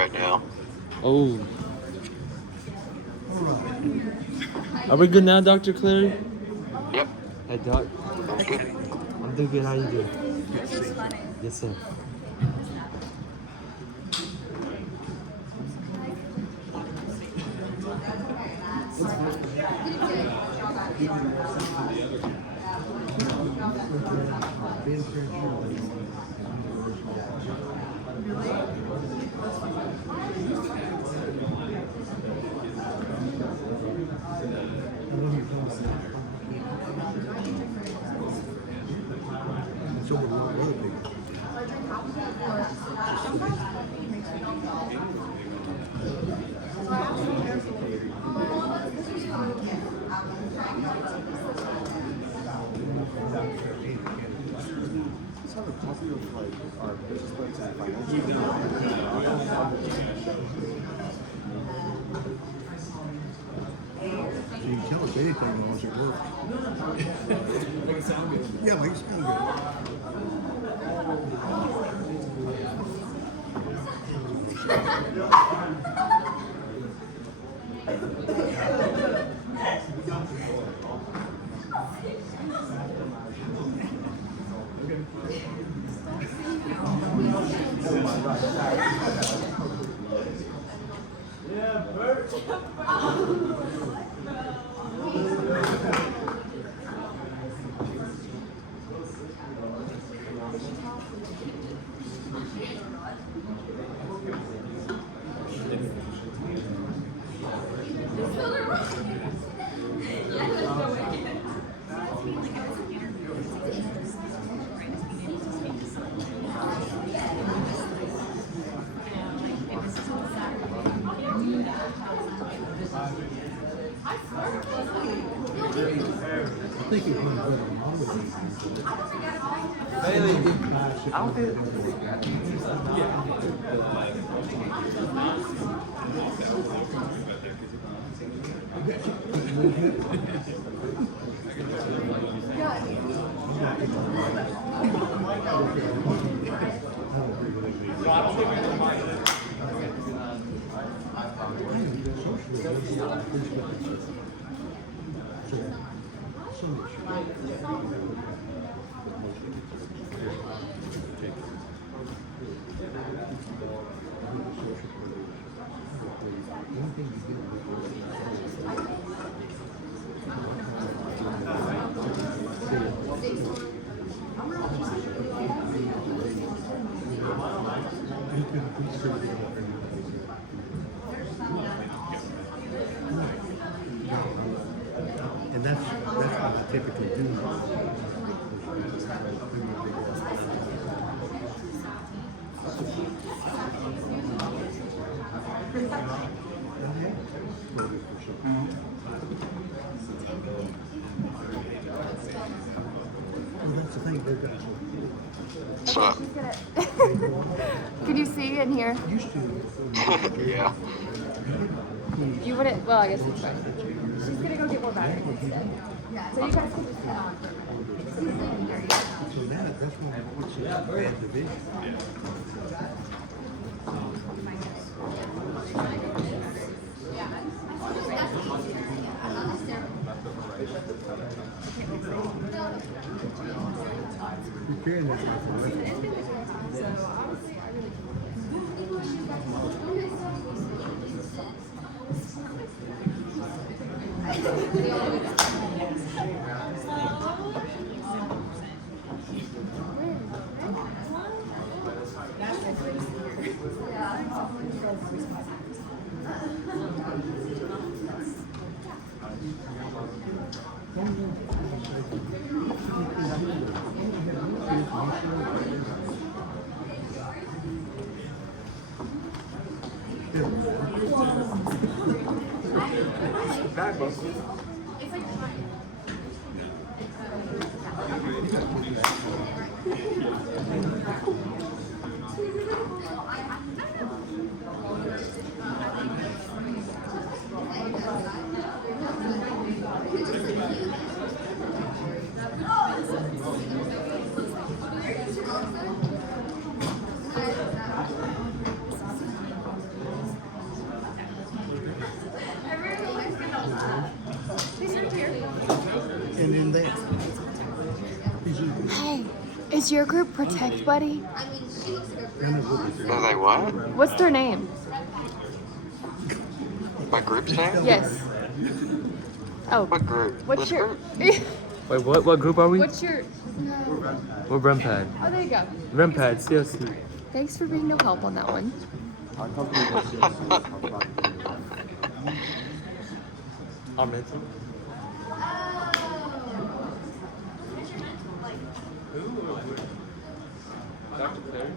right now. Oh. Are we good now, Dr. Clary? Yep. Hey, Doc. I'm good. I'm doing good. How you doing? Yes, sir. You can tell us anything unless it works. Make it sound good. Yeah, make it sound good. And that's what I typically do. Well, that's the thing, they've got So, Can you see and hear? used to. yeah. You wouldn't. Well, I guess it's fine. She's gonna go get more batteries instead. So you guys can just head on. So that's why I want to bad division. You're carrying this for the rest of the Is your group Protect Buddy? Are they what? What's their name? My group's name? Yes. Oh. What group? What's This your? group? Wait, what group are we? What's your? No. We're RemPad. Oh, there you go. RemPad, CLC. Thanks for being no help on that one. Our mentor. Dr. Claire.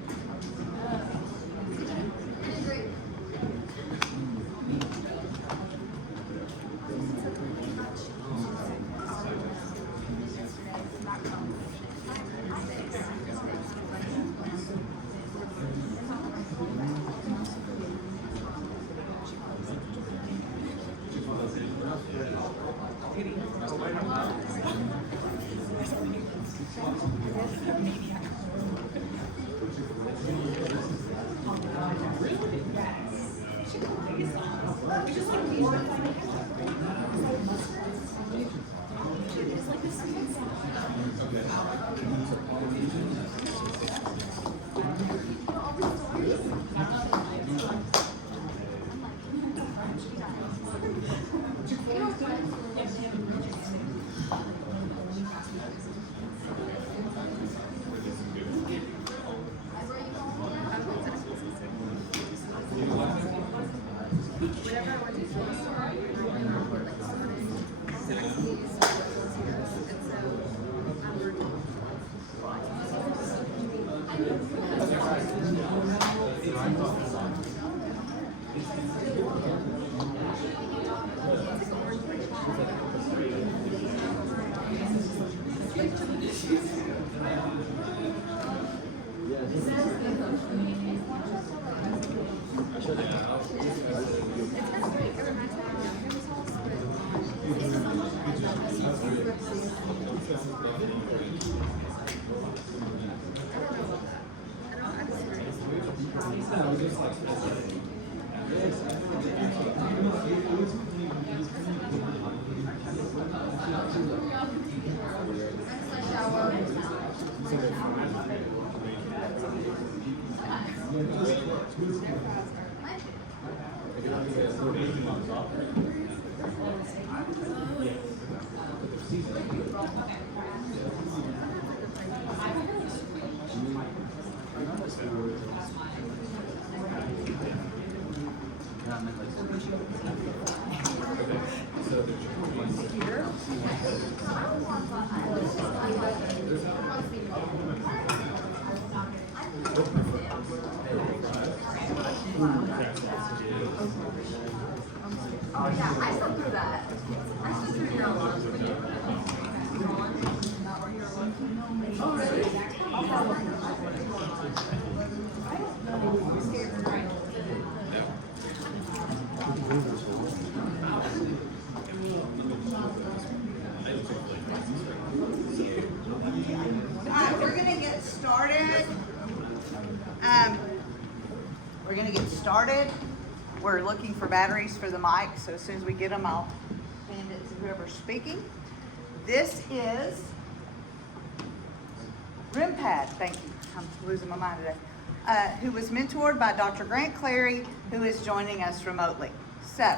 We're gonna get started. We're gonna get started. We're looking for batteries for the mic, so as soon as we get them, I'll hand it to whoever's speaking. This is RemPad, thank you. I'm losing my mind today. Who was mentored by Dr. Grant Clary, who is joining us remotely. So,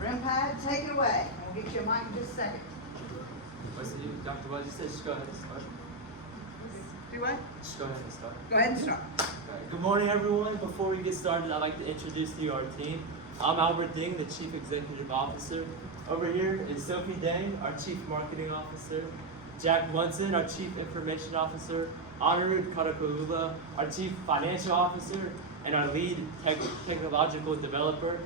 RemPad, take it away. We'll get you a mic in just a second. Dr. Wells, you said just go ahead and start. Do what? Just go ahead and start. Go ahead and start. Good morning, everyone. Before we get started, I'd like to introduce to you our team. I'm Albert Ding, the Chief Executive Officer. Over here is Sophie Dang, our Chief Marketing Officer. Jack Munson, our Chief Information Officer. Anirudh Karakulula, our Chief Financial Officer, and our Lead Technological Developer.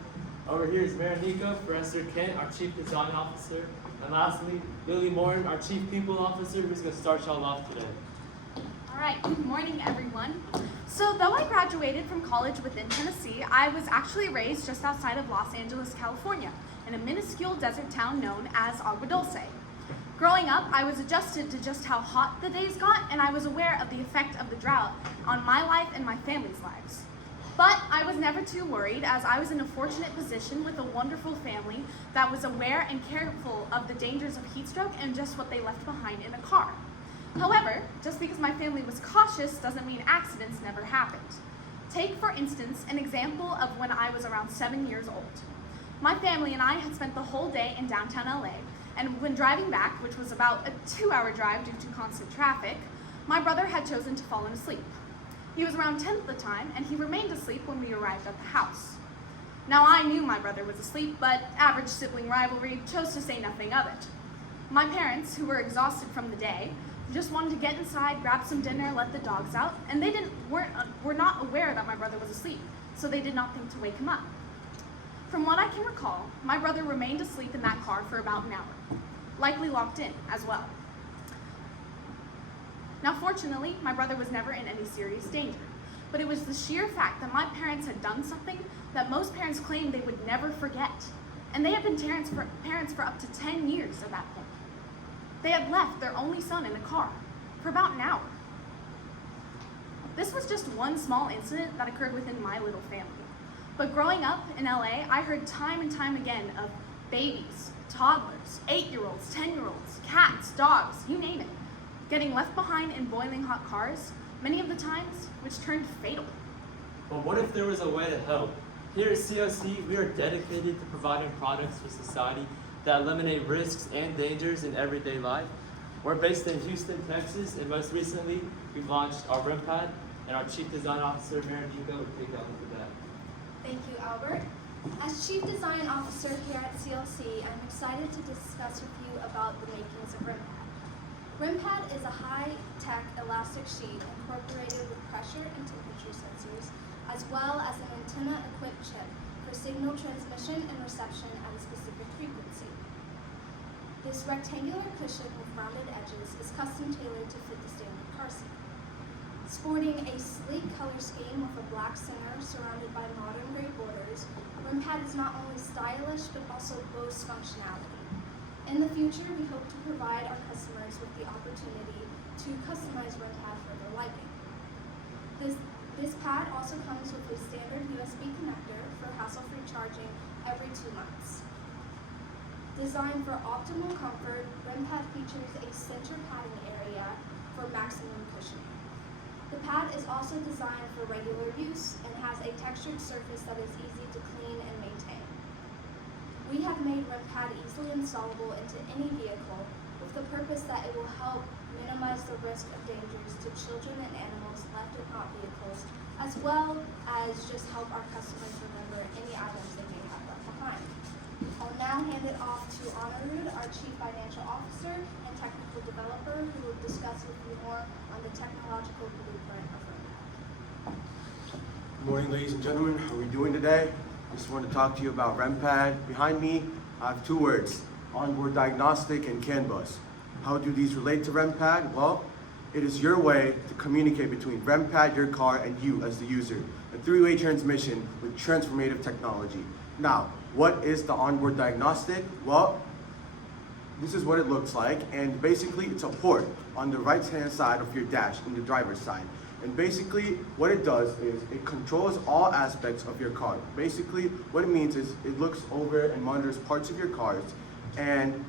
Over here is Marinika Professor Kent, our Chief Design Officer. And lastly, Lily Morin, our Chief People Officer, who's going to start y'all off today. All right, good morning, everyone. So though I graduated from college within Tennessee, I was actually raised just outside of Los Angeles, California, in a minuscule desert town known as Agua Dulce. Growing up, I was adjusted to just how hot the days got, and I was aware of the effect of the drought on my life and my family's lives. But I was never too worried, as I was in a fortunate position with a wonderful family that was aware and careful of the dangers of heat stroke and just what they left behind in a car. However, just because my family was cautious doesn't mean accidents never happened. Take, for instance, an example of when I was around 7 years old. My family and I had spent the whole day in downtown LA, and when driving back, which was about a 2-hour drive due to constant traffic, my brother had chosen to fall asleep. He was around 10 at the time, and he remained asleep when we arrived at the house. Now, I knew my brother was asleep, but average sibling rivalry chose to say nothing of it. My parents, who were exhausted from the day, just wanted to get inside, grab some dinner, let the dogs out, and they were not aware that my brother was asleep, so they did not think to wake him up. From what I can recall, my brother remained asleep in that car for about an hour, likely locked in as well. Now, fortunately, my brother was never in any serious danger, but it was the sheer fact that my parents had done something that most parents claimed they would never forget, and they had been parents for up to 10 years at that point. They had left their only son in a car for about an hour. This was just one small incident that occurred within my little family. But growing up in LA, I heard time and time again of babies, toddlers, 8-year-olds, 10-year-olds, cats, dogs, you name it, getting left behind in boiling hot cars, many of the times, which turned fatal. But what if there was a way to help? Here at COC, we are dedicated to providing products for society that eliminate risks and dangers in everyday life. We're based in Houston, Texas, and most recently, we've launched our RemPad, and our Chief Design Officer, Mariniko, will take on for that. Thank you, Albert. As Chief Design Officer here at CLC, I'm excited to discuss with you about the makings of RemPad. RemPad is a high-tech elastic sheet incorporated with pressure and temperature sensors, as well as an antenna-equipped chip for signal transmission and reception at a specific frequency. This rectangular cushion with rounded edges is custom tailored to fit the standard car seat. Sporting a sleek color scheme with a black center surrounded by modern gray borders, RemPad is not only stylish but also boasts functionality. In the future, we hope to provide our customers with the opportunity to customize RemPad for their liking. This pad also comes with a standard USB connector for hassle-free charging every 2 months. Designed for optimal comfort, RemPad features a center padding area for maximum cushioning. The pad is also designed for regular use and has a textured surface that is easy to clean and maintain. We have made RemPad easily installable into any vehicle with the purpose that it will help minimize the risk of dangers to children and animals left in hot vehicles, as well as just help our customers remember any items they may have left behind. I'll now hand it off to Anirudh, our Chief Financial Officer and Technical Developer, who will discuss with you more on the technological blueprint of RemPad. Good morning, ladies and gentlemen. How are we doing today? I just want to talk to you about RemPad. Behind me, I have 2 words, onboard diagnostic and CAN bus. How do these relate to RemPad? Well, it is your way to communicate between RemPad, your car, and you as the user. A 3-way transmission with transformative technology. Now, what is the onboard diagnostic? Well, this is what it looks like, and basically it's a port on the right-hand side of your dash in the driver's side. And basically what it does is it controls all aspects of your car. Basically what it means is it looks over and monitors parts of your cars, and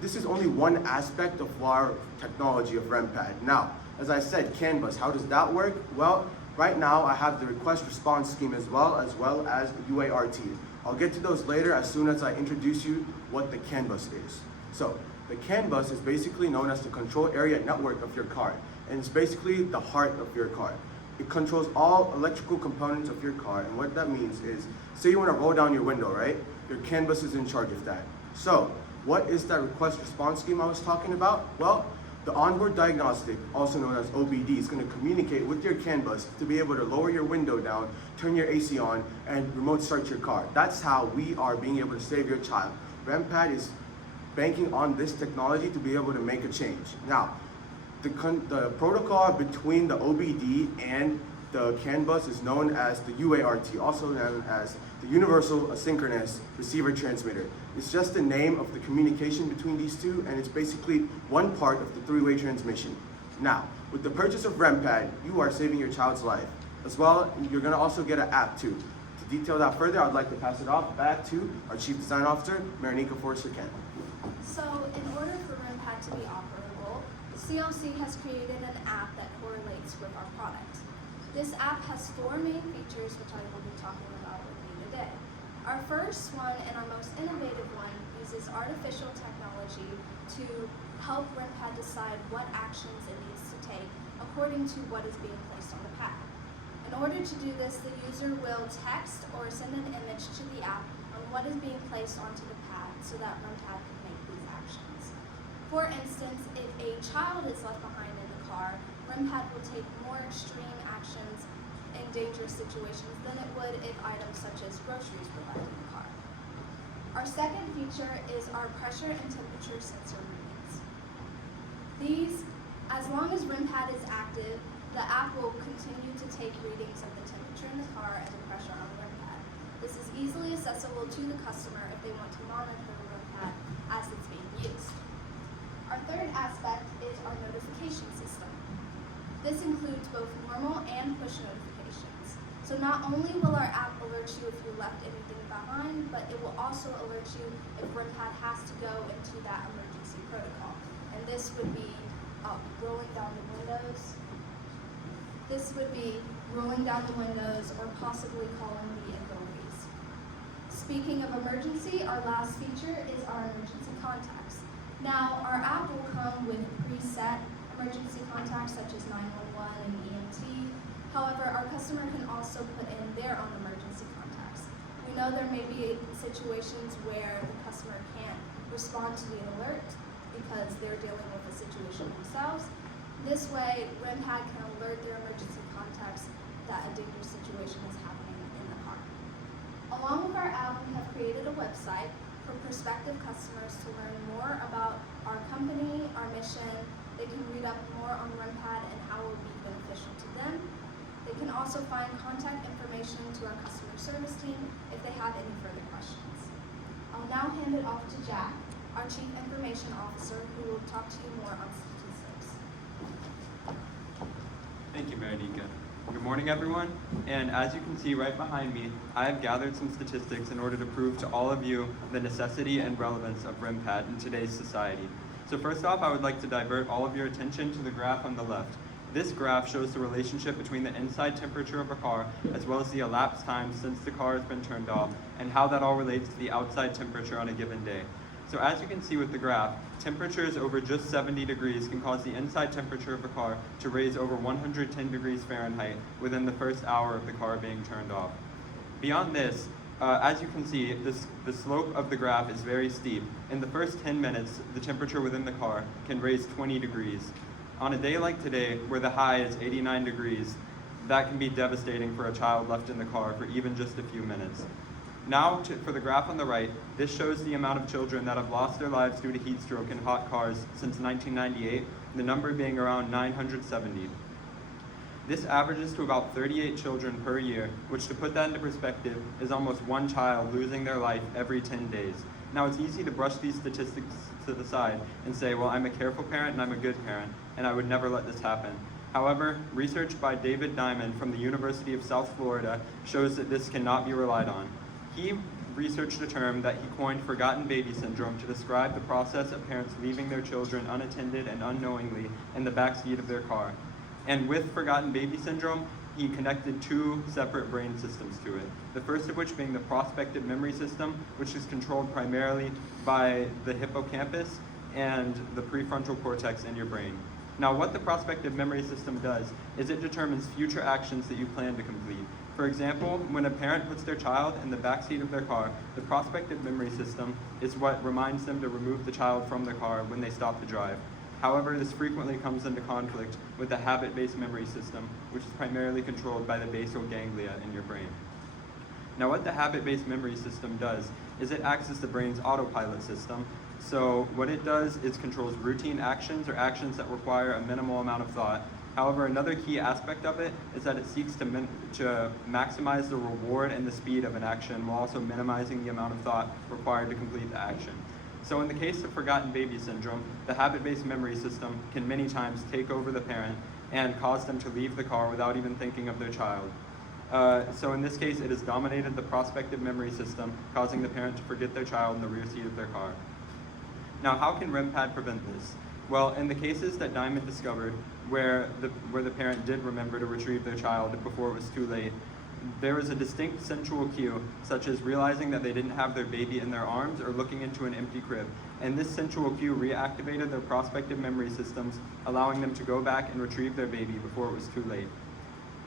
this is only one aspect of our technology of RemPad. Now, as I said, CAN bus, how does that work? Well, right now I have the request response scheme as well as UART. I'll get to those later as soon as I introduce you what the CAN bus is. So the CAN bus is basically known as the control area network of your car, and it's basically the heart of your car. It controls all electrical components of your car, and what that means is, say you want to roll down your window, right? Your CAN bus is in charge of that. So what is that request response scheme I was talking about? Well, the onboard diagnostic, also known as OBD, is going to communicate with your CAN bus to be able to lower your window down, turn your AC on, and remote start your car. That's how we are being able to save your child. RemPad is banking on this technology to be able to make a change. Now, the protocol between the OBD and the CAN bus is known as the UART, also known as the Universal Asynchronous Receiver Transmitter. It's just the name of the communication between these two, and it's basically one part of the 3-way transmission. Now, with the purchase of RemPad, you are saving your child's life. As well, you're gonna also get an app too. To detail that further, I'd like to pass it off back to our Chief Design Officer, Mariniko Forrester-Kent. So, in order for RemPad to be operable, the CLC has created an app that correlates with our product. This app has 4 main features which I will be talking about with you today. Our first one and our most innovative one uses artificial technology to help RemPad decide what actions it needs to take according to what is being placed on the pad. In order to do this, the user will text or send an image to the app on what is being placed onto the pad so that RemPad can make these actions. For instance, if a child is left behind in the car, RemPad will take more extreme actions in dangerous situations than it would if items such as groceries were left in the car. Our second feature is our pressure and temperature sensor readings. These, as long as RemPad is active, the app will continue to take readings of the temperature in the car and the pressure on the RemPad. This is easily accessible to the customer if they want to monitor the RemPad as it's being used. Our third aspect is our notification system. This includes both normal and push notifications. So not only will our app alert you if you left anything behind, but it will also alert you if RemPad has to go into that emergency protocol. And this would be rolling down the windows. This would be rolling down the windows or possibly calling the authorities. Speaking of emergency, our last feature is our emergency contacts. Now, our app will come with preset emergency contacts such as 911 and EMT. However, our customer can also put in their own emergency contacts. We know there may be situations where the customer can't respond to the alert because they're dealing with the situation themselves. This way, RemPad can alert their emergency contacts that a dangerous situation is happening in the car. Along with our app, we have created a website for prospective customers to learn more about our company, our mission. They can read up more on RemPad and how it will be beneficial to them. They can also find contact information to our customer service team if they have any further questions. I'll now hand it off to Jack, our Chief Information Officer, who will talk to you more on statistics. Thank you, Marinika. Good morning, everyone. And as you can see right behind me, I have gathered some statistics in order to prove to all of you the necessity and relevance of RemPad in today's society. So first off, I would like to divert all of your attention to the graph on the left. This graph shows the relationship between the inside temperature of a car as well as the elapsed time since the car has been turned off and how that all relates to the outside temperature on a given day. So as you can see with the graph, temperatures over just 70 degrees can cause the inside temperature of a car to raise over 110 degrees Fahrenheit within the first hour of the car being turned off. Beyond this, as you can see, the slope of the graph is very steep. In the first 10 minutes, the temperature within the car can raise 20 degrees. On a day like today, where the high is 89 degrees, that can be devastating for a child left in the car for even just a few minutes. Now, for the graph on the right, this shows the amount of children that have lost their lives due to heat stroke in hot cars since 1998, the number being around 970. This averages to about 38 children per year, which, to put that into perspective, is almost one child losing their life every 10 days. Now, it's easy to brush these statistics to the side and say, well, I'm a careful parent and I'm a good parent, and I would never let this happen. However, research by David Diamond from the University of South Florida shows that this cannot be relied on. He researched a term that he coined forgotten baby syndrome to describe the process of parents leaving their children unattended and unknowingly in the backseat of their car. And with forgotten baby syndrome, he connected 2 separate brain systems to it. The first of which being the prospective memory system, which is controlled primarily by the hippocampus and the prefrontal cortex in your brain. Now, what the prospective memory system does is it determines future actions that you plan to complete. For example, when a parent puts their child in the backseat of their car, the prospective memory system is what reminds them to remove the child from their car when they stop to drive. However, this frequently comes into conflict with the habit-based memory system, which is primarily controlled by the basal ganglia in your brain. Now, what the habit-based memory system does is it acts as the brain's autopilot system. So what it does is controls routine actions or actions that require a minimal amount of thought. However, another key aspect of it is that it seeks to maximize the reward and the speed of an action while also minimizing the amount of thought required to complete the action. So in the case of forgotten baby syndrome, the habit-based memory system can many times take over the parent and cause them to leave the car without even thinking of their child. So in this case, it has dominated the prospective memory system, causing the parent to forget their child in the rear seat of their car. Now, how can RemPad prevent this? Well, in the cases that Diamond discovered where the parent did remember to retrieve their child before it was too late, there was a distinct sensual cue, such as realizing that they didn't have their baby in their arms or looking into an empty crib. And this sensual cue reactivated their prospective memory systems, allowing them to go back and retrieve their baby before it was too late.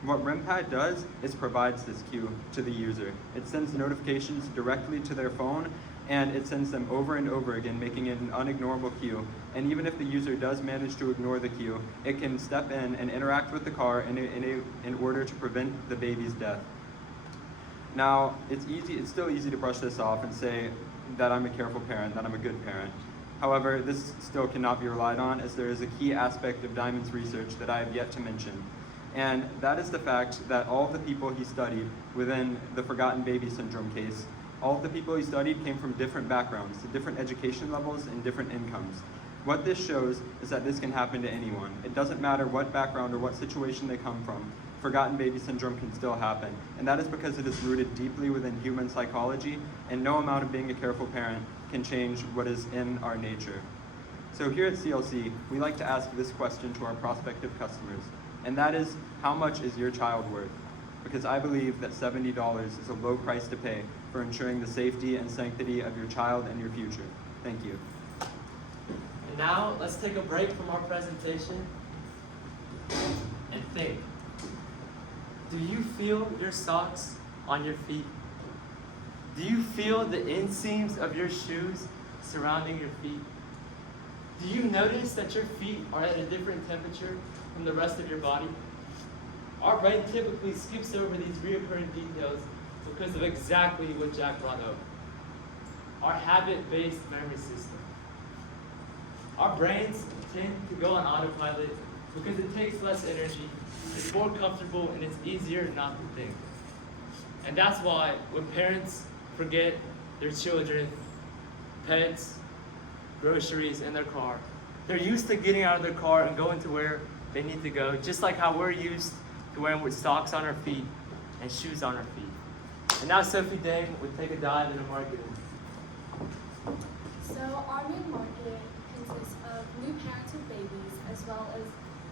What RemPad does is provides this cue to the user. It sends notifications directly to their phone, and it sends them over and over again, making it an unignorable cue. And even if the user does manage to ignore the cue, it can step in and interact with the car in order to prevent the baby's death. Now, it's still easy to brush this off and say that I'm a careful parent, that I'm a good parent. However, this still cannot be relied on, as there is a key aspect of Diamond's research that I have yet to mention. And that is the fact that all of the people he studied within the Forgotten Baby Syndrome case, all of the people he studied came from different backgrounds, different education levels, and different incomes. What this shows is that this can happen to anyone. It doesn't matter what background or what situation they come from. Forgotten baby syndrome can still happen. And that is because it is rooted deeply within human psychology, and no amount of being a careful parent can change what is in our nature. So here at CLC, we like to ask this question to our prospective customers, and that is, how much is your child worth? Because I believe that $70 is a low price to pay for ensuring the safety and sanctity of your child and your future. Thank you. And now, let's take a break from our presentation and think. Do you feel your socks on your feet? Do you feel the inseams of your shoes surrounding your feet? Do you notice that your feet are at a different temperature from the rest of your body? Our brain typically skips over these recurring details because of exactly what Jack brought up. Our habit-based memory system. Our brains tend to go on autopilot because it takes less energy, it's more comfortable, and it's easier not to think. And that's why when parents forget their children, pets, groceries in their car, they're used to getting out of their car and going to where they need to go, just like how we're used to wearing socks on our feet and shoes on our feet. And now Sophie Dang would take a dive into marketing. So our main market consists of new parents with babies, as well as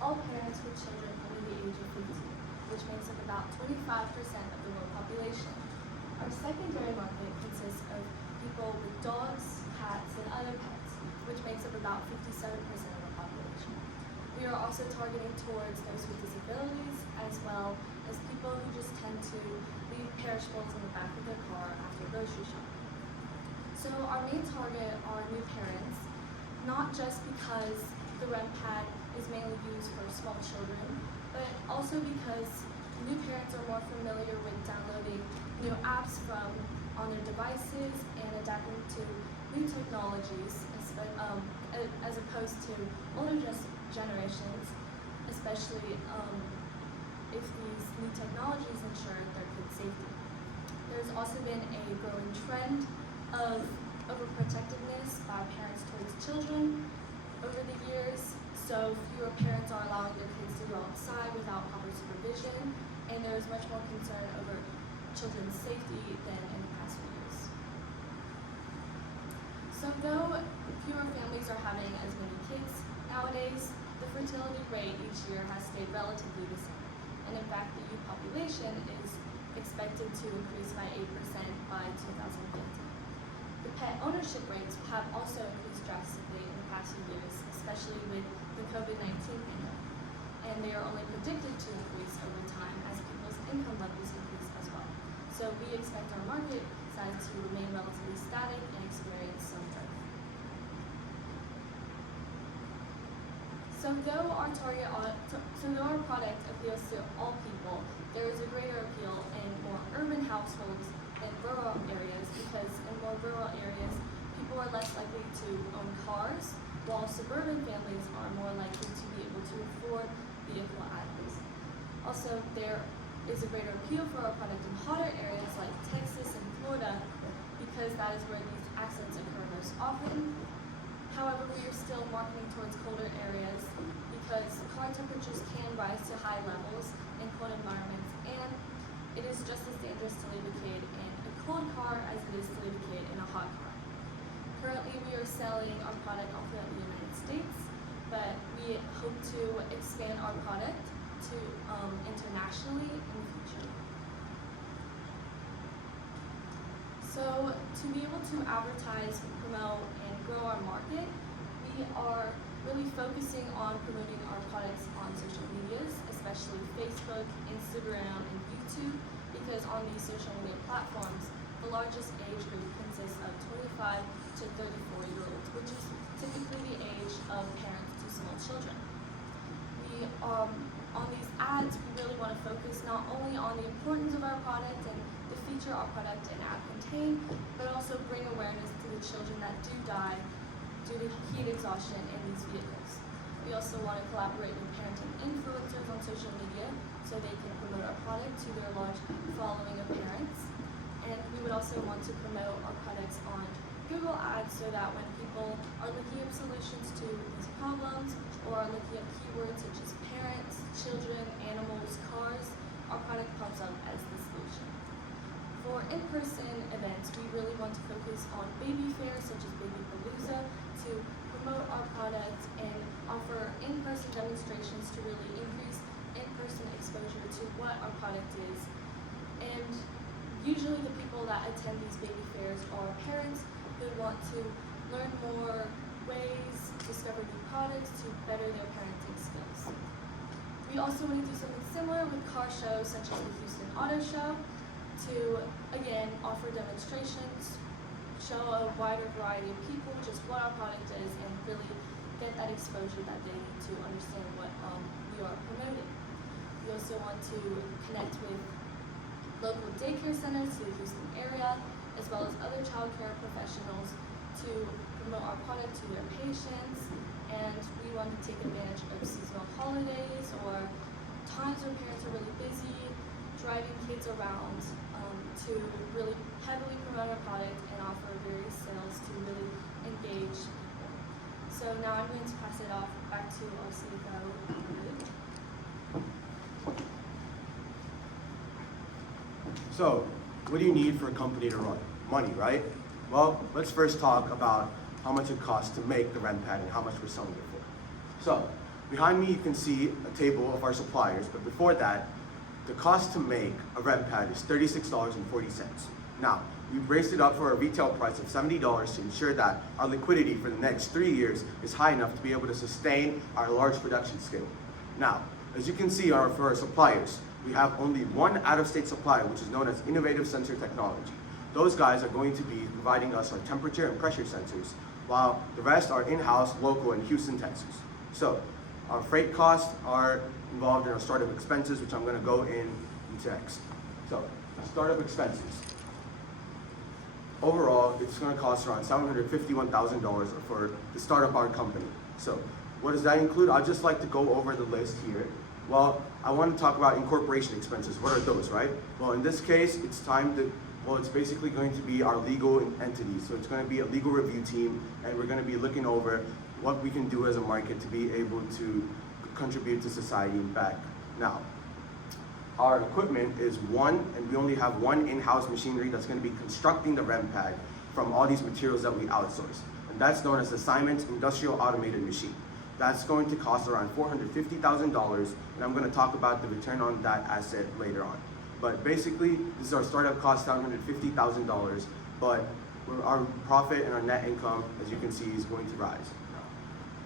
all parents with children under the age of 15, which makes up about 25% of the world population. Our secondary market consists of people with dogs, cats, and other pets, which makes up about 57% of the population. We are also targeting towards those with disabilities, as well as people who just tend to leave perishables in the back of their car after grocery shopping. So our main target are new parents, not just because the RemPad is mainly used for small children, but also because new parents are more familiar with downloading new apps from on their devices and adapting to new technologies, as opposed to older generations, especially if these new technologies ensure their kids' safety. There's also been a growing trend of overprotectiveness by parents towards children over the years, so fewer parents are allowing their kids to go outside without proper supervision, and there is much more concern over children's safety than in the past few years. So though fewer families are having as many kids nowadays, the fertility rate each year has stayed relatively the same. And in fact, the youth population is expected to increase by 8% by 2015. The pet ownership rates have also increased drastically in the past few years, especially with the COVID-19 pandemic. And they are only predicted to increase over time as people's income levels increase as well. So we expect our market size to remain relatively static and experience some growth. So though our product appeals to all people, there is a greater appeal in more urban households than rural areas, because in more rural areas, people are less likely to own cars, while suburban families are more likely to be able to afford vehicle items. Also, there is a greater appeal for our product in hotter areas like Texas and Florida, because that is where these accidents occur most often. However, we are still marketing towards colder areas because car temperatures can rise to high levels in cold environments, and it is just as dangerous to leave a kid in a cold car as it is to leave a kid in a hot car. Currently, we are selling our product all throughout the United States, expand our product to internationally in the future. So to be able to advertise, promote, and grow our market, we are really focusing on promoting our products on social medias, especially Facebook, Instagram, and YouTube, because on these social media platforms, the largest age group consists of 25 to 34-year-olds, which is typically the age of parents to small children. We, on these ads, we really want to focus not only on the importance of our product and the feature our product and ad contain, but also bring awareness to the children that do die due to heat exhaustion in these vehicles. We also want to collaborate with parenting influencers on social media so they can promote our product to their large following of parents. And we would also want to promote our products on Google Ads so that when people are looking up solutions to these problems or are looking up keywords such as parents, children, animals, cars, our product pops up as the solution. For in-person events, we really want to focus on baby fairs such as Baby Palooza to promote our product and offer in-person demonstrations to really increase in-person exposure to what our product is. And usually the people that attend these baby fairs are parents who want to learn more ways, discover new products to better their parenting skills. We also want to do something similar with car shows such as the Houston Auto Show to, again, offer demonstrations, show a wider variety of people just what our product is, and really get that exposure that they need to understand what we are promoting. We also want to connect with local daycare centers to the Houston area, as well as other child care professionals to promote our product to their patients. And we want to take advantage of seasonal holidays or times when parents are really busy, driving kids around to really heavily promote our product and offer various sales to really engage people. So now I'm going to pass it off back to our CFO, Luke. So, what do you need for a company to run? Money, right? Well, let's first talk about how much it costs to make the RemPad and how much we're selling it for. So, behind me you can see a table of our suppliers, but before that, the cost to make a RemPad is $36.40. Now, we've raised it up for a retail price of $70 to ensure that our liquidity for the next 3 years is high enough to be able to sustain our large production scale. Now, as you can see for our suppliers, we have only one out-of-state supplier, which is known as Innovative Sensor Technology. Those guys are going to be providing us our temperature and pressure sensors, while the rest are in-house, local in Houston, Texas. So, our freight costs are involved in our startup expenses, which I'm going to go into next. So, startup expenses. Overall, it's going to cost around $751,000 for to start up our company. So, what does that include? I'd just like to go over the list here. Well, I want to talk about incorporation expenses. What are those, right? Well, in this case, it's basically going to be our legal entity. So it's going to be a legal review team, and we're going to be looking over what we can do as a market to be able to contribute to society and back. Now, our equipment is and we only have one in-house machinery that's going to be constructing the RemPad from all these materials that we outsource. And that's known as the Siemens Industrial Automated Machine. That's going to cost around $450,000, and I'm going to talk about the return on that asset later on. But basically, this is our startup cost, $750,000, but our profit and our net income, as you can see, is going to rise.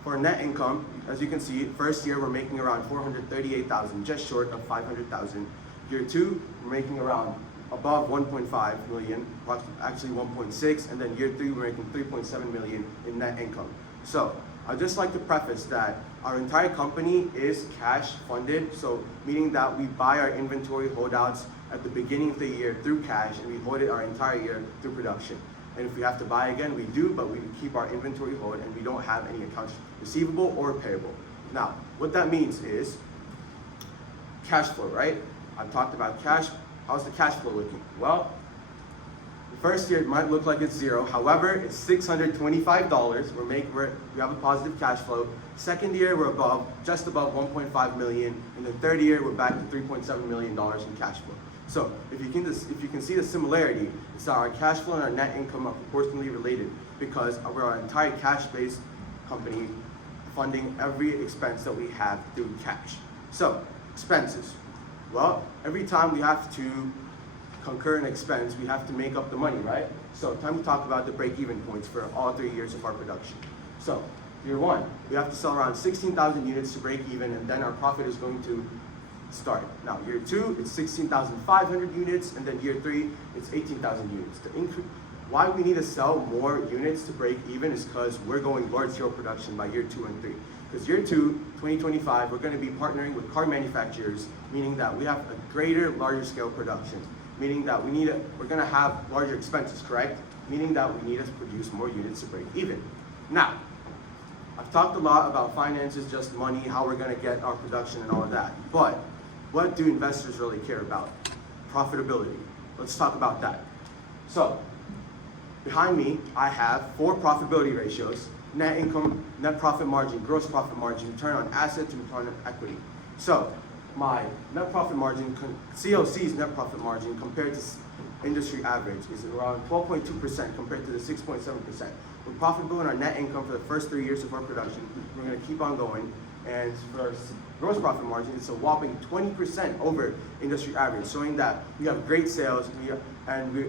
For net income, as you can see, first year we're making around $438,000, just short of $500,000. Year 2, we're making around above $1.5 million, actually 1.6, and then year 3 we're making $3.7 million in net income. So, I'd just like to preface that our entire company is cash funded, so meaning that we buy our inventory holdouts at the beginning of the year through cash, and we hold it our entire year through production. And if we have to buy again, we do, but we keep our inventory hold, and we don't have any accounts receivable or payable. Now, what that means is cash flow, right? I've talked about cash. How's the cash flow looking? Well, the first year it might look like it's zero. However, it's $625. We have a positive cash flow. Second year, we're just above 1.5 million. In the third year, we're back to $3.7 million in cash flow. So if you can see the similarity, it's that our cash flow and our net income are proportionally related because we're an entire cash-based company funding every expense that we have through cash. So, expenses. Well, every time we have to concur an expense, we have to make up the money, right? So, time to talk about the break-even points for all 3 years of our production. So, year one, we have to sell around 16,000 units to break even, and then our profit is going to start. Now, year two, it's 16,500 units, and then year three, it's 18,000 units. Why we need to sell more units to break even is because we're going large scale production by year 2 and 3. Because year 2, 2025, we're going to be partnering with car manufacturers, meaning that we have a greater, larger scale production, meaning that we're going to have larger expenses, correct? Meaning that we need to produce more units to break even. Now, I've talked a lot about finances, just money, how we're going to get our production and all of that. But what do investors really care about? Profitability. Let's talk about that. So, behind me, I have 4 profitability ratios: net income, net profit margin, gross profit margin, return on assets, and return on equity. So, my net profit margin, CLC's net profit margin compared to industry average is around 12.2% compared to the 6.7%. We're profitable in our net income for the first 3 years of our production. We're going to keep on going. And for gross profit margin, it's a whopping 20% over industry average, showing that we have great sales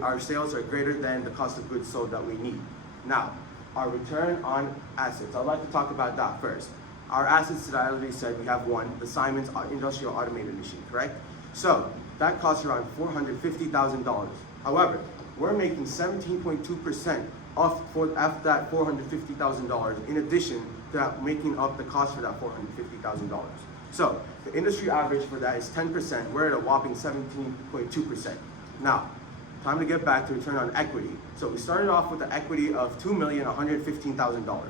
our sales are greater than the cost of goods sold that we need. Now, our return on assets. I'd like to talk about that first. Our assets that I already said, we have one, the Siemens Industrial Automated Machine, correct? So, that costs around $450,000. However, we're making 17.2% off after that $450,000, in addition to that making up the cost for that $450,000. So, the industry average for that is 10%, we're at a whopping 17.2%. Now, time to get back to return on equity. So we started off with an equity of $2,115,000.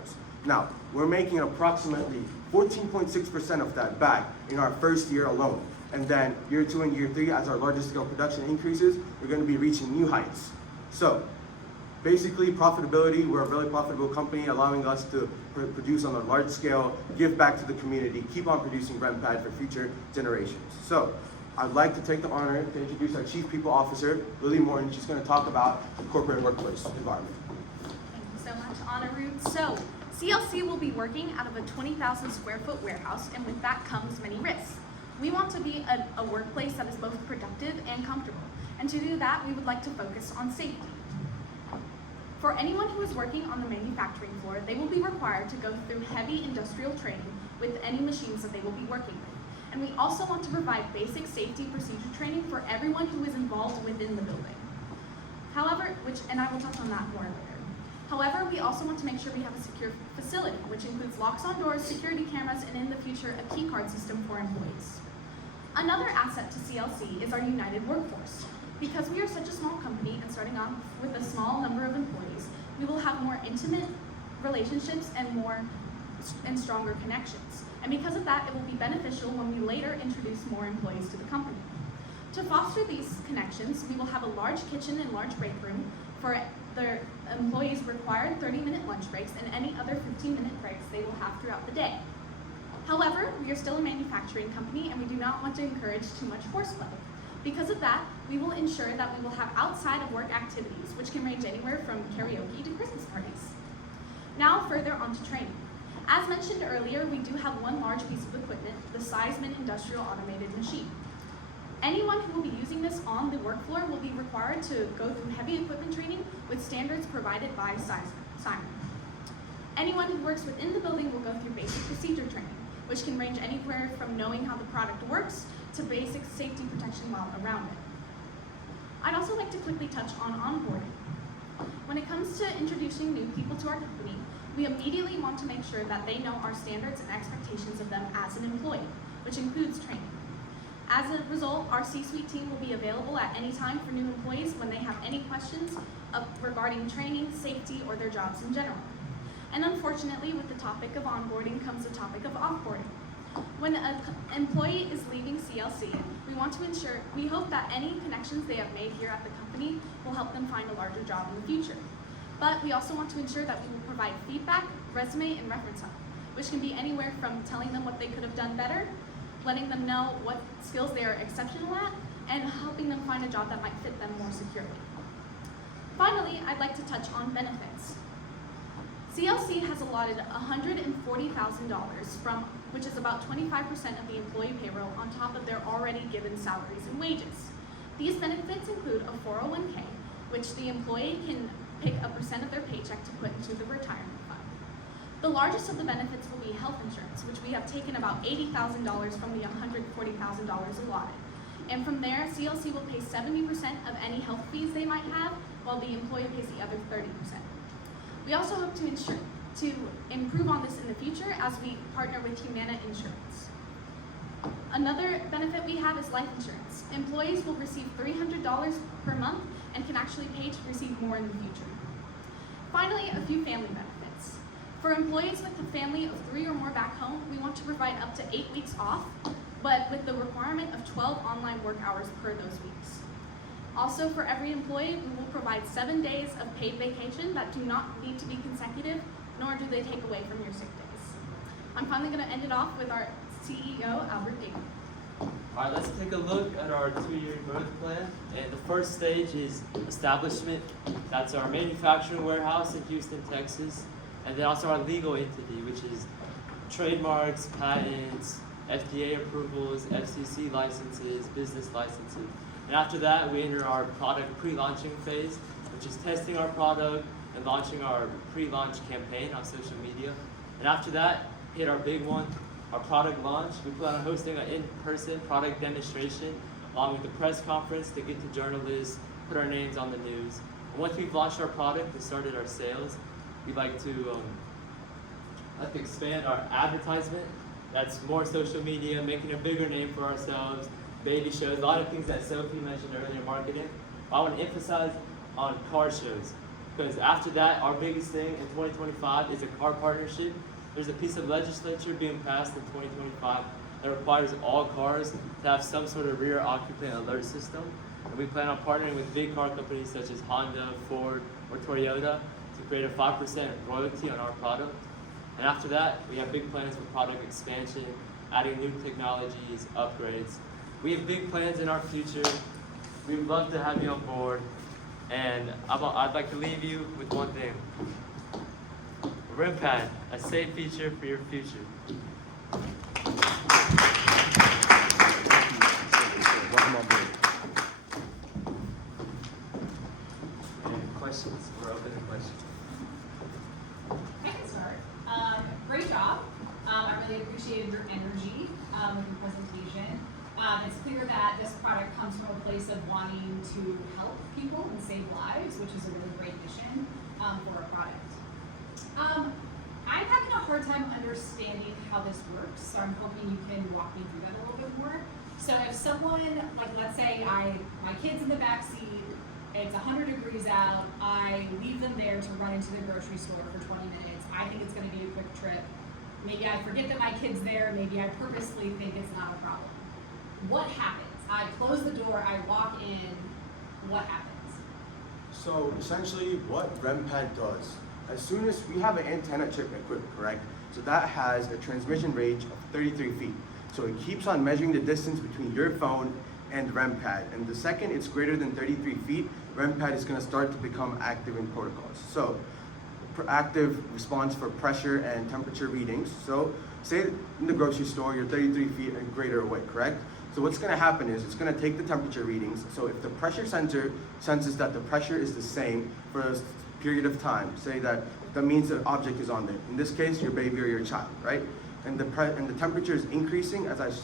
Now, we're making approximately 14.6% of that back in our first year alone. And then year 2 and year 3, as our largest scale production increases, we're going to be reaching new heights. So basically, profitability, we're a really profitable company, allowing us to produce on a large scale, give back to the community, keep on producing RemPad for future generations. So I'd like to take the honor to introduce our Chief People Officer, Lily Morton. She's going to talk about the corporate workplace environment. Thank you so much, Honorud. So, CLC will be working out of a 20,000 square foot warehouse, and with that comes many risks. We want to be a workplace that is both productive and comfortable, and to do that, we would like to focus on safety. For anyone who is working on the manufacturing floor, they will be required to go through heavy industrial training with any machines that they will be working with. And we also want to provide basic safety procedure training for everyone who is involved within the building. However, and I will touch on that more later. However, we also want to make sure we have a secure facility, which includes locks on doors, security cameras, and in the future, a key card system for employees. Another asset to CLC is our united workforce. Because we are such a small company and starting off with a small number of employees, we will have more intimate relationships and stronger connections. And because of that, it will be beneficial when we later introduce more employees to the company. To foster these connections, we will have a large kitchen and large break room for the employees' required 30-minute lunch breaks and any other 15-minute breaks they will have throughout the day. However, we are still a manufacturing company and we do not want to encourage too much horseplay. Because of that, we will ensure that we will have outside of work activities, which can range anywhere from karaoke to Christmas parties. Now further on to training. As mentioned earlier, we do have one large piece of equipment, the Siemens Industrial Automated Machine. Anyone who will be using this on the work floor will be required to go through heavy equipment training with standards provided by Siemens. Anyone who works within the building will go through basic procedure training, which can range anywhere from knowing how the product works to basic safety protection while around it. I'd also like to quickly touch on onboarding. When it comes to introducing new people to our company, we immediately want to make sure that they know our standards and expectations of them as an employee, which includes training. As a result, our C-suite team will be available at any time for new employees when they have any questions regarding training, safety, or their jobs in general. And unfortunately, with the topic of onboarding comes the topic of offboarding. When an employee is leaving CLC, we hope that any connections they have made here at the company will help them find a larger job in the future. But we also want to ensure that we will provide feedback, resume, and reference help, which can be anywhere from telling them what they could have done better, letting them know what skills they are exceptional at, and helping them find a job that might fit them more securely. Finally, I'd like to touch on benefits. CLC has allotted $140,000 from, which is about 25% of the employee payroll on top of their already given salaries and wages. These benefits include a 401k, which the employee can pick a percent of their paycheck to put into the retirement fund. The largest of the benefits will be health insurance, which we have taken about $80,000 from the $140,000 allotted. And from there, CLC will pay 70% of any health fees they might have, while the employer pays the other 30%. We also hope to improve on this in the future as we partner with Humana Insurance. Another benefit we have is life insurance. Employees will receive $300 per month and can actually pay to receive more in the future. Finally, a few family benefits. For employees with a family of 3 or more back home, we want to provide up to 8 weeks off, but with the requirement of 12 online work hours per those weeks. Also, for every employee, we will provide 7 days of paid vacation that do not need to be consecutive, nor do they take away from your sick days. I'm finally going to end it off with our CEO, Albert Dean. All right, let's take a look at our 2-year growth plan. And the first stage is establishment. That's our manufacturing warehouse in Houston, Texas. And then also our legal entity, which is trademarks, patents, FDA approvals, FCC licenses, business licenses. And after that, we enter our product pre-launching phase, which is testing our product and launching our pre-launch campaign on social media. And after that, hit our big one, our product launch. We plan on hosting an in-person product demonstration along with the press conference to get to journalists, put our names on the news. And once we've launched our product and started our sales, we'd like to expand our advertisement. That's more social media, making a bigger name for ourselves, baby shows, a lot of things that Sophie mentioned earlier in marketing. I want to emphasize on car shows, because after that, our biggest thing in 2025 is a car partnership. There's a piece of legislature being passed in 2025 that requires all cars to have some sort of rear occupant alert system. And we plan on partnering with big car companies such as Honda, Ford, or Toyota to create a 5% royalty on our product. And after that, we have big plans for product expansion, adding new technologies, upgrades. We have big plans in our future. We'd love to have you on board. And I'd like to leave you with one thing. RemPad, a safe feature for your future. Any questions? We're open to questions. I can start. Great job. I really appreciated your energy with your presentation. It's clear that this product comes from a place of wanting to help people and save lives, which is a really great mission for a product. I'm having a hard time understanding how this works, so I'm hoping you can walk me through that a little bit more. So if someone, like let's say my kid's in the back seat, it's 100 degrees out, I leave them there to run into the grocery store for 20 minutes. I think it's going to be a quick trip. Maybe I forget that my kid's there, maybe I purposely think it's not a problem. What happens? I close the door, I walk in, what happens? So essentially what RemPad does, as soon as we have an antenna chip equipped, correct? So that has a transmission range of 33 feet. So it keeps on measuring the distance between your phone and RemPad. And the second it's greater than 33 feet, RemPad is going to start to become active in protocols. So active response for pressure and temperature readings. So say in the grocery store, you're 33 feet and greater away, correct? So what's going to happen is it's going to take the temperature readings. So if the pressure sensor senses that the pressure is the same for a period of time, say that means that an object is on there. In this case, your baby or your child, right? And the temperature is increasing, as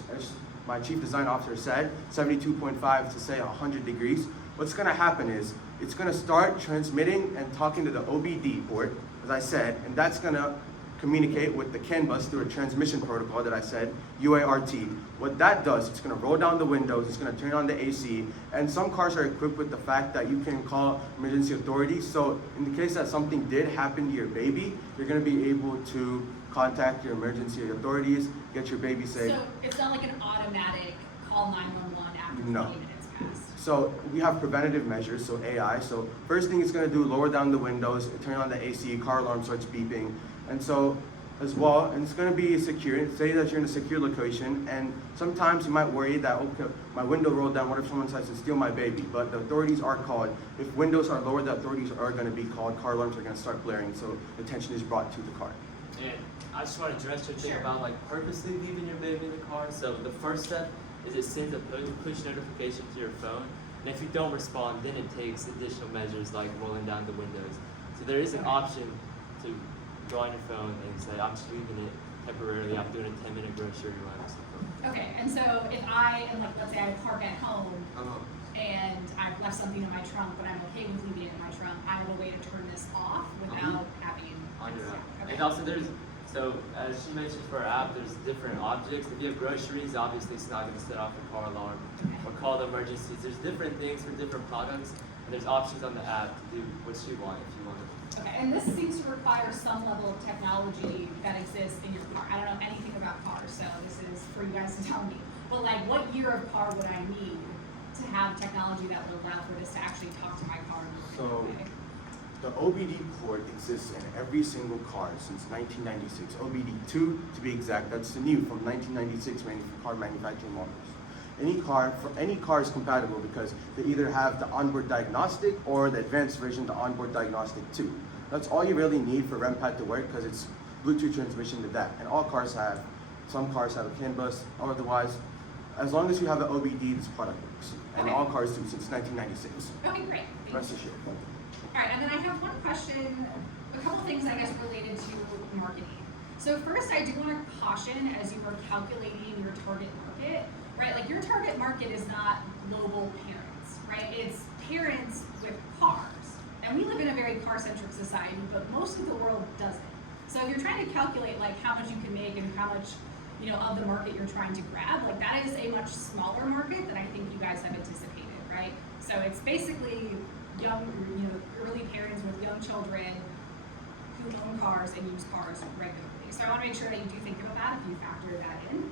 my chief design officer said, 72.5 to say 100 degrees. What's going to happen is it's going to start transmitting and talking to the OBD port, as I said, and that's going to communicate with the CAN bus through a transmission protocol that I said, UART. What that does, it's going to roll down the windows, it's going to turn on the AC, and some cars are equipped with the fact that you can call emergency authorities. So in the case that something did happen to your baby, you're going to be able to contact your emergency authorities, get your baby safe. So it's not like an automatic call 911 after 20 minutes passed. So we have preventative measures, so AI. So first thing it's going to do, lower down the windows, turn on the AC, car alarm starts beeping. And so as well, and it's going to be secure. Say that you're in a secure location, and sometimes you might worry that, okay, my window rolled down, what if someone tries to steal my baby? But the authorities are called. If windows are lowered, the authorities are going to be called. Car alarms are going to start blaring, so attention is brought to the car. And I just want to address your thing about like purposely leaving your baby in the car. So the first step is it sends a push notification to your phone, and if you don't respond, then it takes additional measures like rolling down the windows. So there is an option to go on your phone and say, I'm just leaving it temporarily, I'm doing a 10-minute grocery run or something. Okay, and so if I am like, let's say I park at home and I've left something in my trunk, but I'm okay with leaving it in my trunk, I have a way to turn this off without having On your app. Okay. And also so as she mentioned for our app, there's different objects. If you have groceries, obviously it's not going to set off the car alarm or call the emergencies. There's different things for different products, and there's options on the app to do what you want if you want it. Okay, and this seems to require some level of technology that exists in your car. I don't know anything about cars, so this is for you guys to tell me. But like, what year of car would I need to have technology that would allow for this to actually talk to my car? So the OBD port exists in every single car since 1996. OBD2 to be exact, that's the new from 1996 car manufacturing models. Any car is compatible because they either have the onboard diagnostic or the advanced version, the onboard diagnostic 2. That's all you really need for RemPad to work because it's Bluetooth transmission to that. And all cars have, some cars have a CAN bus, otherwise, as long as you have an OBD, this product works. And all cars do since 1996. Okay, great. Rest assured. All right, and then I have one question, a couple things I guess related to marketing. So first, I do want to caution as you are calculating your target market, right? Like your target market is not global parents, right? It's parents with cars. And we live in a very car-centric society, but most of the world doesn't. So if you're trying to calculate like how much you can make and how much, you know, of the market you're trying to grab, like that is a much smaller market than I think you guys have anticipated, right? So it's basically young, you know, early parents with young children who own cars and use cars regularly. So I want to make sure that you do think about that if you factor that in.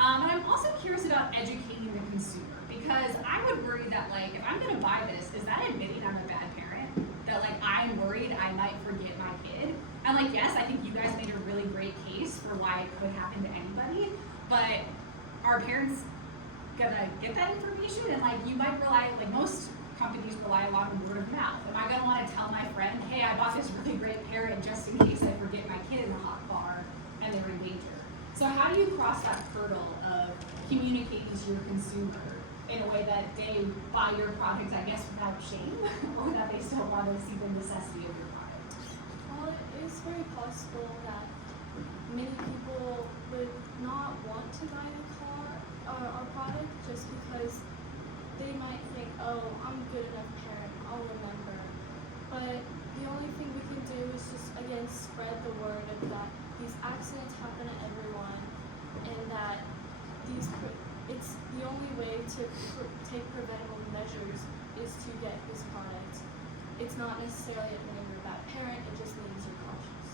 And I'm also curious about educating the consumer because I would worry that like if I'm going to buy this, is that admitting I'm a bad parent? That like I'm worried I might forget my kid? And like yes, I think you guys made a really great case for why it could happen to anybody, but are parents gonna get that information? And like you might rely, like most companies rely a lot on word of mouth. Am I gonna want to tell my friend, hey, I bought this really great parrot just in case I forget my kid in the hot car and they're in danger? So how do you cross that hurdle of communicating to your consumer in a way that they buy your products, I guess, without shame, or that they still want to see the necessity of your product? Well, it is very possible that many people would not want to buy the car or our product just because they might think, oh, I'm a good enough parent, I'll remember. But the only thing we can do is just, again, spread the word of that these accidents happen to everyone and that it's the only way to take preventable measures is to get this product. It's not necessarily admitting you're a bad parent, it just means you're cautious.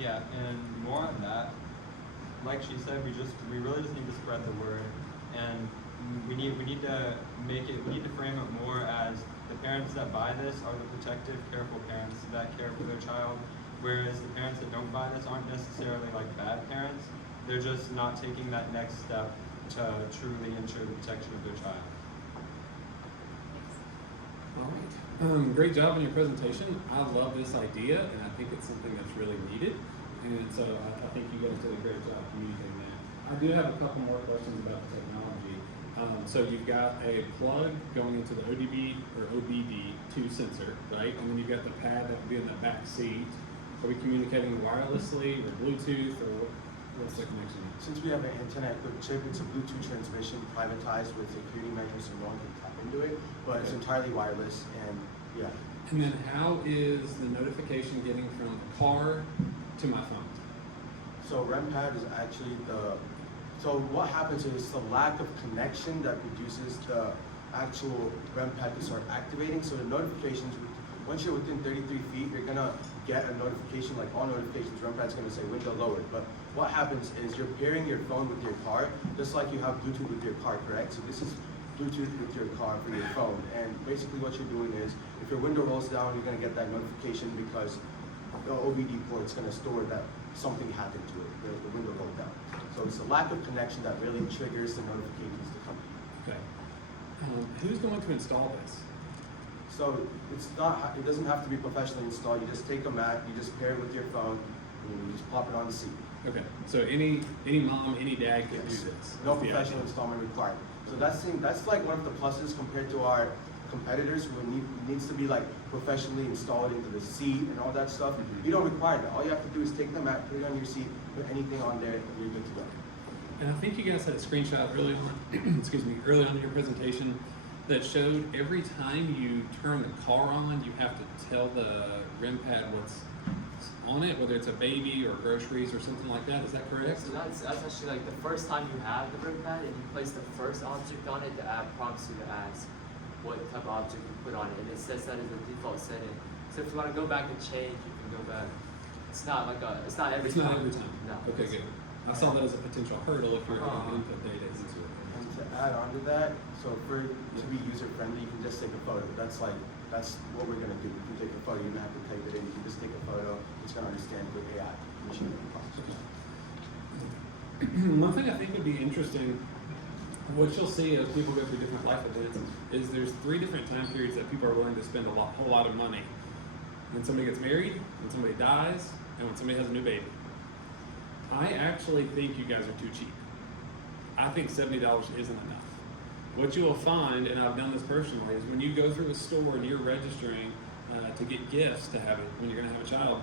Yeah, and more on that, like she said, we really just need to spread the word, and we need to frame it more as the parents that buy this are the protective, careful parents that care for their child, whereas the parents that don't buy this aren't necessarily like bad parents. They're just not taking that next step to truly ensure the protection of their child. All right. Great job on your presentation. I love this idea, and I think it's something that's really needed. And so I think you guys did a great job communicating that. I do have a couple more questions about the technology. So you've got a plug going into the OBD2 sensor, right? And then you've got the pad that would be in the back seat. Are we communicating wirelessly or Bluetooth, or what's the connection? Since we have an antenna-equipped chip, it's a Bluetooth transmission privatized with security measures so no one can tap into it, but it's entirely wireless, and yeah. And then how is the notification getting from the car to my phone? So RemPad is actually so what happens is the lack of connection that produces the actual RemPad to start activating. So the notifications, once you're within 33 feet, you're gonna get a notification, like all notifications, RemPad's gonna say window lowered. But what happens is you're pairing your phone with your car, just like you have Bluetooth with your car, correct? So this is Bluetooth with your car for your phone. And basically what you're doing is, if your window rolls down, you're gonna get that notification because OVD port is going to store that something happened to it, the window rolled down. So it's a lack of connection that really triggers the notifications to come. Okay. Who's going to install this? So it doesn't have to be professionally installed. You just take a Mac, you just pair it with your phone, and you just pop it on the seat. Okay. So any mom, any dad can do this. No That's the professional idea. installment required. So that's like one of the pluses compared to our competitors who needs to be like professionally installed into the seat and all that stuff. You don't require that. All you have to do is take the Mac, put it on your seat, put anything on there, and you're good to go. And I think you guys had a screenshot early on, excuse me, early on in your presentation that showed every time you turn the car on, you have to tell the RemPad what's on it, whether it's a baby or groceries or something like that. Is that correct? So that's actually like the first time you have the RemPad and you place the first object on it, the app prompts you to ask what type of object you put on it, and it sets that as a default setting. So if you want to go back and change, you can go back. It's not like it's not every It's time. not every time. No. Okay, good. I saw that as a potential hurdle if you're going to input data into it. And to add on to that, so to be user friendly, you can just take a photo. That's what we're gonna do. You can take a photo, you don't have to type it in, you can just take a photo, it's gonna understand with AI, machine learning process. One thing I think would be interesting, what you'll see as people go through different life events, is there's 3 different time periods that people are willing to spend a whole lot of money. When somebody gets married, when somebody dies, and when somebody has a new baby. I actually think you guys are too cheap. I think $70 isn't enough. What you will find, and I've done this personally, is when you go through a store and you're registering to get gifts to have it when you're going to have a child,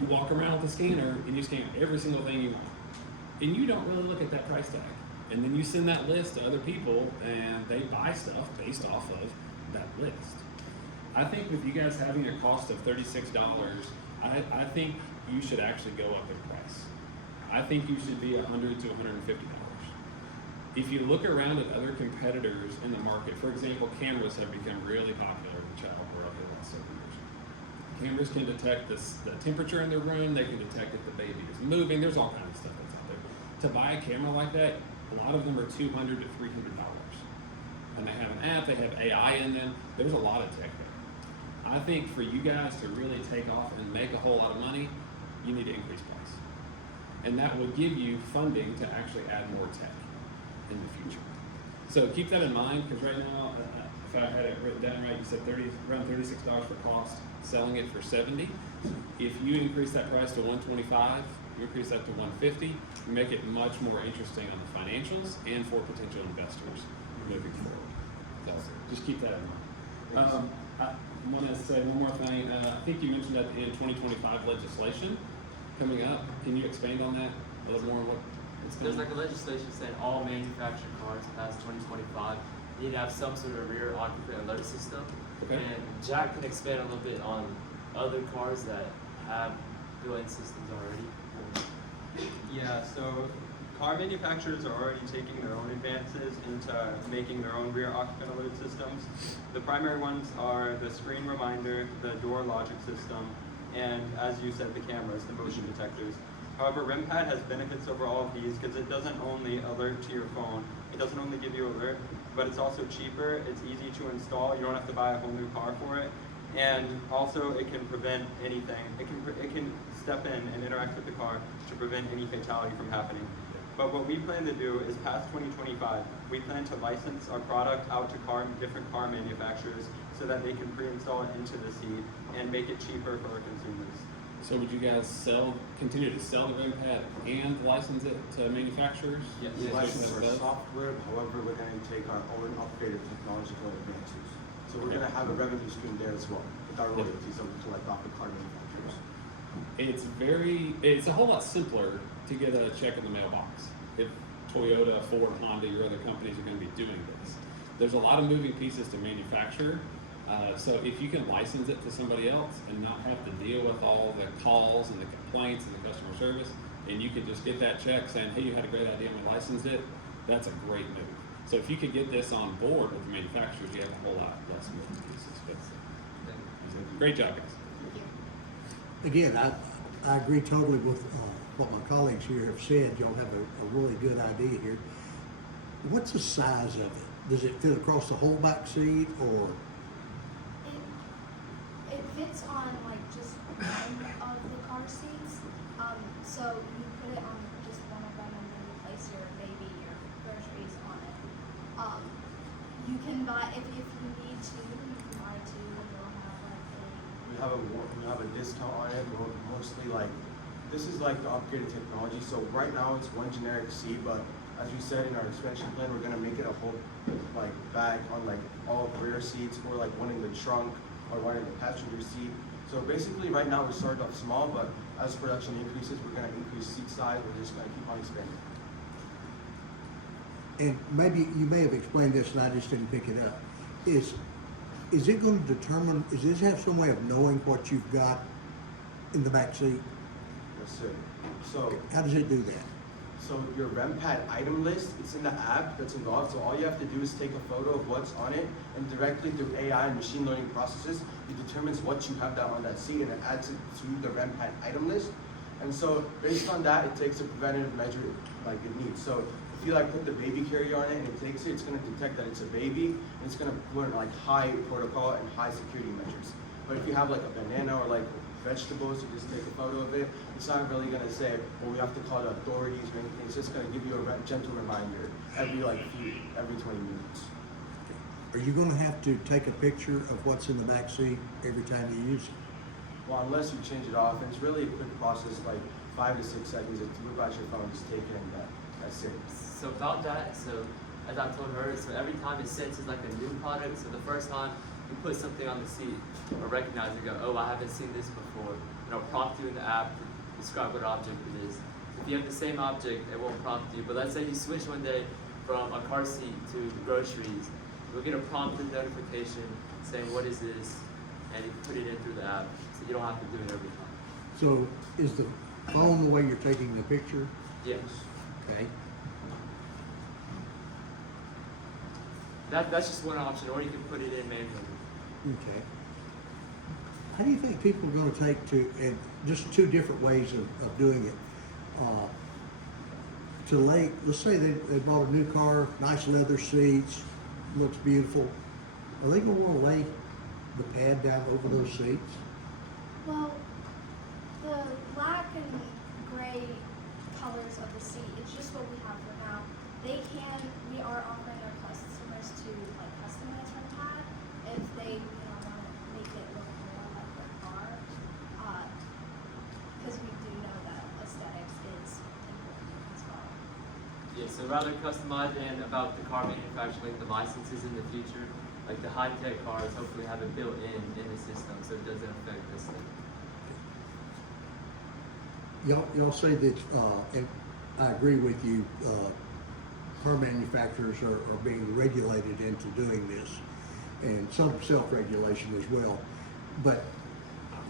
you walk around with a scanner and you scan every single thing you want. And you don't really look at that price tag. And then you send that list to other people and they buy stuff based off of that list. I think with you guys having a cost of $36, I think you should actually go up in price. I think you should be $100 to $150. If you look around at other competitors in the market, for example, cameras have become really popular in the child world in the last several years. Cameras can detect the temperature in the room, they can detect if the baby is moving, there's all kinds of stuff that's out there. To buy a camera like that, a lot of them are $200 to $300. And they have an app, they have AI in them, there's a lot of tech there. I think for you guys to really take off and make a whole lot of money, you need to increase price. And that will give you funding to actually add more tech in the future. So keep that in mind, because right now, if I had it written down right, you said around $36 for cost, selling it for $70. If you increase that price to $125, you increase that to $150, you make it much more interesting on the financials and for potential investors moving forward. So just keep that in mind. I want to say one more thing. I think you mentioned at the end 2025 legislation coming up. Can you expand on that a little more? There's like a legislation saying all manufactured cars past 2025 need to have some sort of rear occupant alert system. Okay. And Jack can expand a little bit on other cars that have built-in systems already. Yeah, so car manufacturers are already taking their own advances into making their own rear occupant alert systems. The primary ones are the screen reminder, the door logic system, and as you said, the cameras, the motion detectors. However, RemPad has benefits over all of these because it doesn't only alert to your phone, it doesn't only give you alert, but it's also cheaper, it's easy to install, you don't have to buy a whole new car for it, and also it can prevent anything. It can step in and interact with the car to prevent any fatality from happening. But what we plan to do is past 2025, we plan to license our product out to different car manufacturers so that they can pre-install it into the seat and make it cheaper for our consumers. So would you guys continue to sell the RemPad and license it to manufacturers? Yes. We Yes. license our software, however, we're going to take our own upgraded technological advances. So we're going to have a revenue stream there as well, with our royalties that we collect off the car manufacturers. It's a whole lot simpler to get a check in the mailbox if Toyota, Ford, Honda, your other companies are going to be doing this. There's a lot of moving pieces to manufacture. So if you can license it to somebody else and not have to deal with all the calls and the complaints and the customer service, and you can just get that check saying, hey, you had a great idea and we licensed it, that's a great move. So if you could get this on board with the manufacturers, you have a whole lot less moving pieces. But great job, guys. Again, I agree totally with what my colleagues here have said. Y'all have a really good idea here. What's the size of it? Does it fit across the whole back seat, or? It fits on like just behind of the car seats. So you put it on just one of them and then you place your baby, your groceries on it. You can buy, if you need to, you can buy two, and they'll have like We have a discount on it. We're mostly like, this is like the upgraded technology. So right now it's one generic seat, but as we said in our expansion plan, we're gonna make it a whole like bag on like all rear seats, or like one in the trunk, or one in the passenger seat. So basically right now we started off small, but as production increases, we're gonna increase seat size. We're just gonna keep on expanding. And maybe you may have explained this and I just didn't pick it up. Is it going to determine, does this have some way of knowing what you've got in the back seat? Yes, sir. So How does it do that? So your RemPad item list, it's in the app that's involved. So all you have to do is take a photo of what's on it, and directly through AI and machine learning processes, it determines what you have on that seat, and it adds it to the RemPad item list. And so based on that, it takes a preventative measure like it needs. So if you like put the baby carrier on it and it takes it, it's gonna detect that it's a baby, and it's gonna put like high protocol and high security measures. But if you have like a banana or like vegetables, you just take a photo of it. It's not really gonna say, well, we have to call the authorities or anything. It's just gonna give you a gentle reminder every 20 minutes. Are you going to have to take a picture of what's in the back seat every time you use it? Well, unless you change it off, and it's really a quick process, like 5 to 6 seconds. It's whip out your phone, just take it, and that's it. So about that, so as I told her, so every time it senses like a new product. So the first time you put something on the seat, or recognize it, go, oh, I haven't seen this before. And it'll prompt you in the app to describe what object it is. If you have the same object, it won't prompt you. But let's say you switch one day from a car seat to groceries, you'll get a prompted notification saying, what is this? And you put it in through the app, so you don't have to do it every time. So is the phone the way you're taking the picture? Yes. Okay. That's just one option, or you can put it in manually. Okay. How do you think people are going to take to, and just two different ways of doing it, let's say they bought a new car, nice leather seats, looks beautiful. Are they going to want to lay the pad down over those seats? Well, the black and gray colors of the seat, it's just what we have for now. We are offering our customers to like customize RemPad if they want to make it look more like their car. Because we do know that aesthetics is important as well. Yeah, so rather customized, and about the car manufacturing, the licenses in the future, like the high-tech cars hopefully have it built in the system so it doesn't affect this thing. Y'all say that, and I agree with you, car manufacturers are being regulated into doing this, and some self-regulation as well. But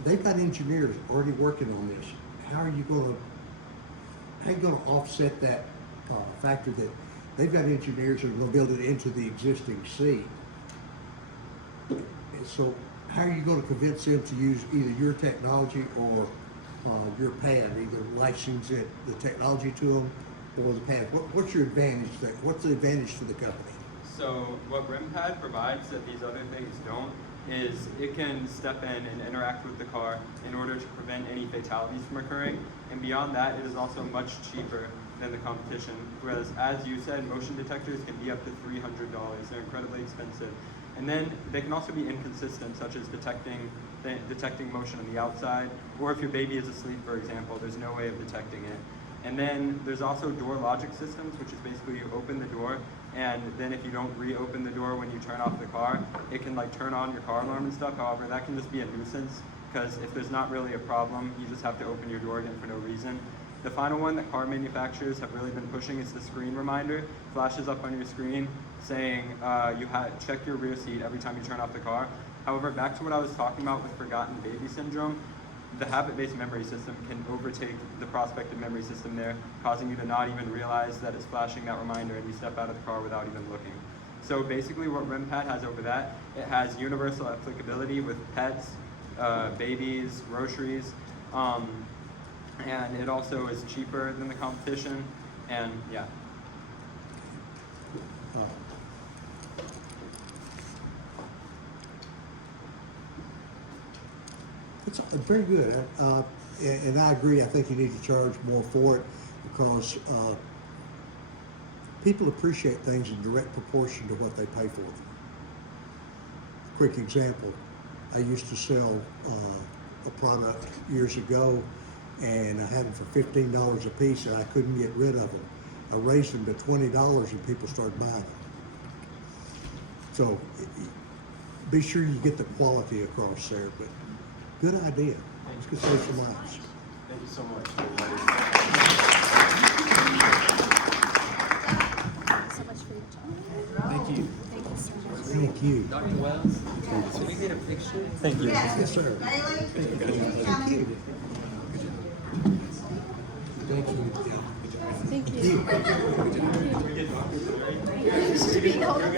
they've got engineers already working on this. How are you going to offset that factor that they've got engineers that are going to build it into the existing seat? And so how are you going to convince them to use either your technology or your pad, either license the technology to them or the pad? What's your advantage there? What's the advantage to the company? So what RemPad provides that these other things don't is it can step in and interact with the car in order to prevent any fatalities from occurring. And beyond that, it is also much cheaper than the competition. Whereas, as you said, motion detectors can be up to $300. They're incredibly expensive. And then they can also be inconsistent, such as detecting motion on the outside, or if your baby is asleep, for example, there's no way of detecting it. And then there's also door logic systems, which is basically you open the door, and then if you don't reopen the door when you turn off the car, it can like turn on your car alarm and stuff. However, that can just be a nuisance, because if there's not really a problem, you just have to open your door again for no reason. The final one that car manufacturers have really been pushing is the screen reminder. Flashes up on your screen saying check your rear seat every time you turn off the car. However, back to what I was talking about with forgotten baby syndrome, the habit-based memory system can overtake the prospective memory system there, causing you to not even realize that it's flashing that reminder and you step out of the car without even looking. So basically what RemPad has over that, it has universal applicability with pets, babies, groceries, and it also is cheaper than the competition, and yeah. It's very good. And I agree, I think you need to charge more for it because people appreciate things in direct proportion to what they pay for them. Quick example, I used to sell a product years ago and I had them for $15 a piece and I couldn't get rid of them. I raised them to $20 and people started buying them. So be sure you get the quality across there, but good idea. It's gonna save some lives. Thank you so much. So much for your job. Thank you. Thank you so much. Thank you. Dr. Wells, can we get a picture? Thank you. Yes, sir. Bailey? Thank you. Thank you. Thank you. Thank you. She's being held up.